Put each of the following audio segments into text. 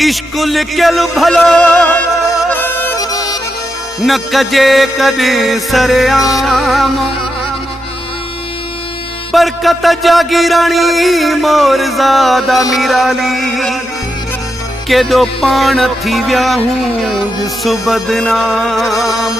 इश्क लिखियल भलो न कजे कॾहिं सरेआम। बरकत जागीराणी मोरज़ादा मीराली केॾो पाण थी विया हूं सुबदनाम।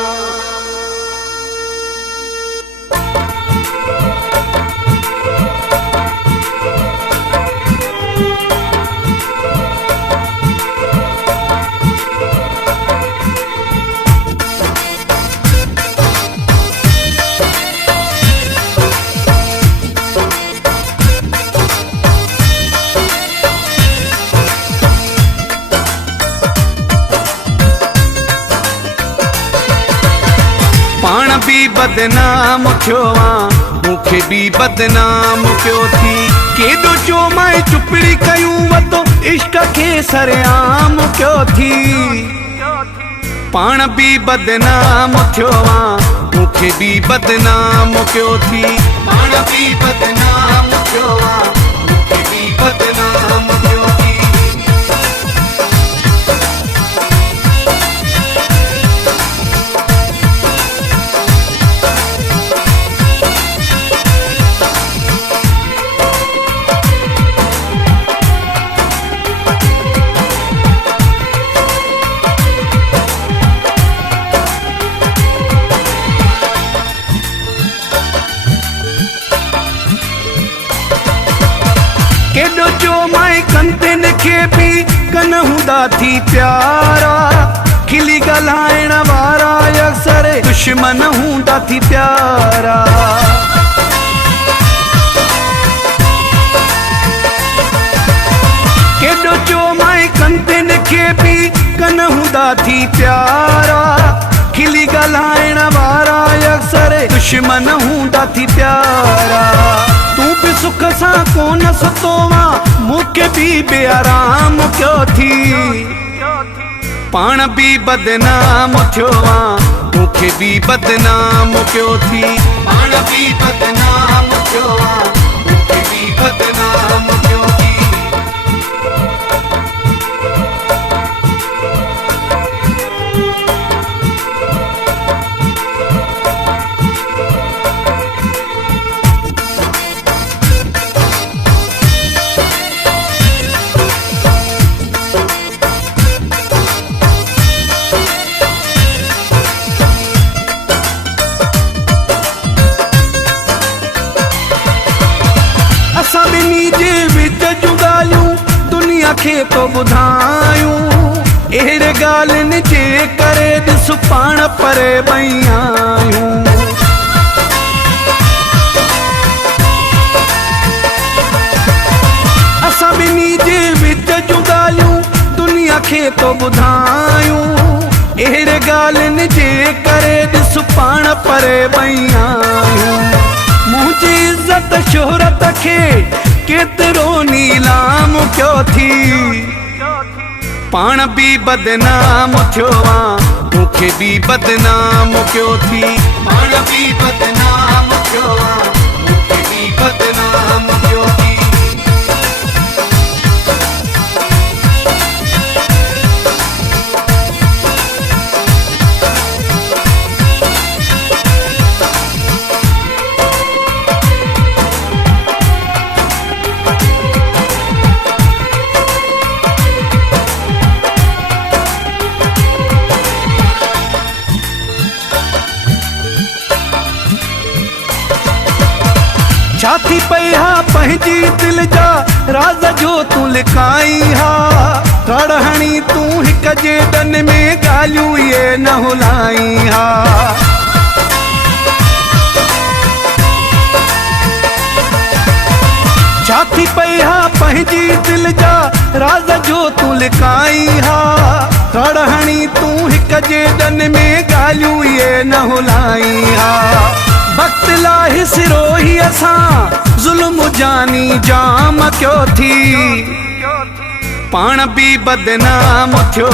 पाण भी बदनाम थियो मूंखे भी बदनाम पियो थी। केॾो चो मां चुपड़ी कयूं वतो इश्क खे सरेआम पियो थी। पाण भी बदनाम थियो मूंखे भी बदनाम पियो थी। पाण भी बदनाम थियो मूंखे भी बदनाम पियो थी। केॾो चो माए कंदन खे भी कन हूंदा थी प्यारा। खिली ॻाल्हाइण वारा अक्सर दुश्मन हूंदा थी प्यारा। केॾो चो माए कंदन खे भी कन हूंदा थी प्यारा। खिली ॻाल्हाइण वारा अक्सर दुश्मन हूंदा थी प्यारा। तू भी सुख सा कोन सुतो मूंखे भी बेआराम क्यों थी। पाण भी बदनाम थियो मूंखे भी बदनाम क्यों थी। पाण भी बदनाम थियो मूंखे भी बदनाम क्यों थी। असां ॿिन्ही जे विच जूं ॻाल्हियूं दुनिया खे तो ॿुधायूं। अहिड़े ॻाल्हियुनि जे करे ॾिस पाण परे पई आहियूं। असां ॿिन्ही जे विच जूं ॻाल्हियूं दुनिया खे तो ॿुधायूं। अहिड़े ॻाल्हियुनि जे करे ॾिस पाण परे पई आहियूं। मुझी इज्जत शोहरत खे केतिरो नीलाम क्यों थी। पाण भी बदनाम थियो मूंखे भी बदनाम क्यों थी। पाण भी बदनाम थियो मूंखे भी बदनाम क्यों थी। छा थी पई हा पंहिंजी दिल जा राज जो तूं लिकाई हा। कड़हणी तूं हिक जे दन में ॻाल्हियूं इहे न हुलाई हा। छा थी पई हा पंहिंजी दिल जा राज जो तूं लिकाई हा। कड़हणी तूं हिक जे दन में ॻाल्हियूं इहे न हुलाई हा। वक्त लाहि सिरो ही असां ज़ुल्म जानी जाम क्यों थी। पाण भी बदनाम थियो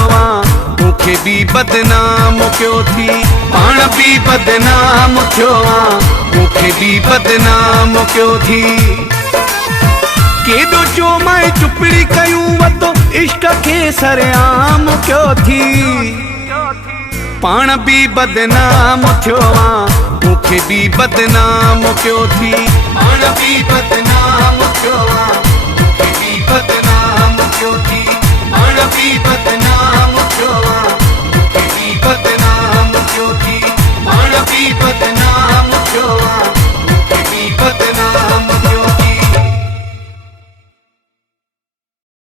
मूंखे भी बदनाम क्यों थी। पाण भी बदनाम थियो मूंखे भी बदनाम क्यों थी। केॾो चो माए चुपड़ी कयूं वतो इश्क खे सरेआम कयो थी पाण भी बदनाम थियो मूंखे भी बदनाम कयो थी।